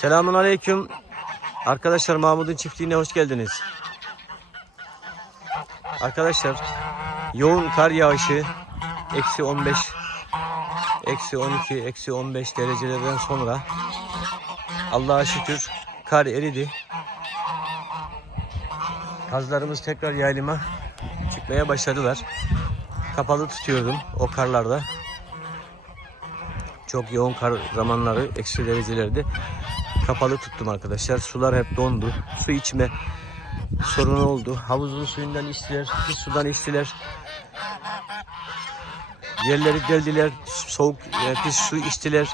Selamun Aleyküm. Arkadaşlar Mahmut'un çiftliğine hoş geldiniz. Arkadaşlar yoğun kar yağışı eksi 15 eksi 12 eksi 15 derecelerden sonra Allah'a şükür kar eridi. Kazlarımız tekrar yaylıma çıkmaya başladılar. Kapalı tutuyordum o karlarda. Çok yoğun kar zamanları eksi derecelerde kapalı tuttum arkadaşlar. Sular hep dondu. Su içme sorunu oldu. Havuzun suyundan içtiler, sudan içtiler. Yerleri deldiler, soğuk e, pis su içtiler.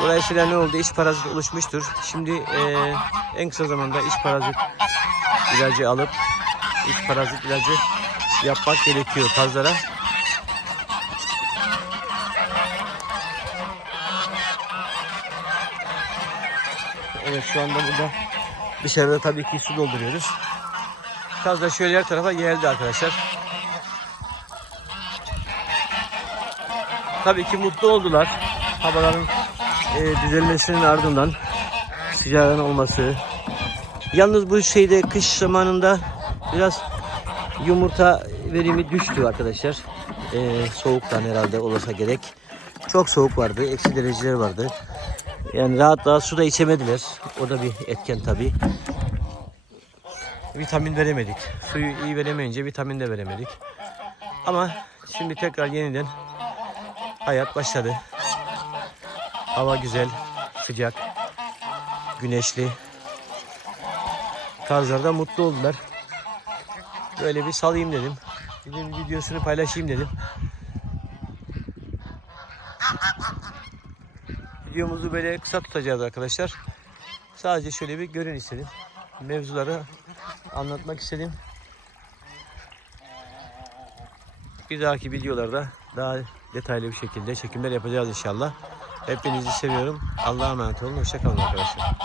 Dolayısıyla ne oldu? İç parazit oluşmuştur. Şimdi e, en kısa zamanda iç parazit ilacı alıp iç parazit ilacı yapmak gerekiyor kazlara. Evet şu anda burada dışarıda tabii ki su dolduruyoruz. Kaz da şöyle her tarafa yayıldı arkadaşlar. Tabii ki mutlu oldular. Havaların e, düzelmesinin ardından sıcağın olması. Yalnız bu şeyde kış zamanında biraz yumurta verimi düştü arkadaşlar. E, soğuktan herhalde olasa gerek. Çok soğuk vardı. Eksi dereceler vardı. Yani rahat rahat su da içemediler. O da bir etken tabii. Vitamin veremedik. Suyu iyi veremeyince vitamin de veremedik. Ama şimdi tekrar yeniden hayat başladı. Hava güzel, sıcak, güneşli. Kazlar da mutlu oldular. Böyle bir salayım dedim. Bir de videosunu paylaşayım dedim. Videomuzu böyle kısa tutacağız arkadaşlar. Sadece şöyle bir görün istedim. Mevzuları anlatmak istedim. Bir dahaki videolarda daha detaylı bir şekilde çekimler yapacağız inşallah. Hepinizi seviyorum. Allah'a emanet olun. Hoşçakalın arkadaşlar.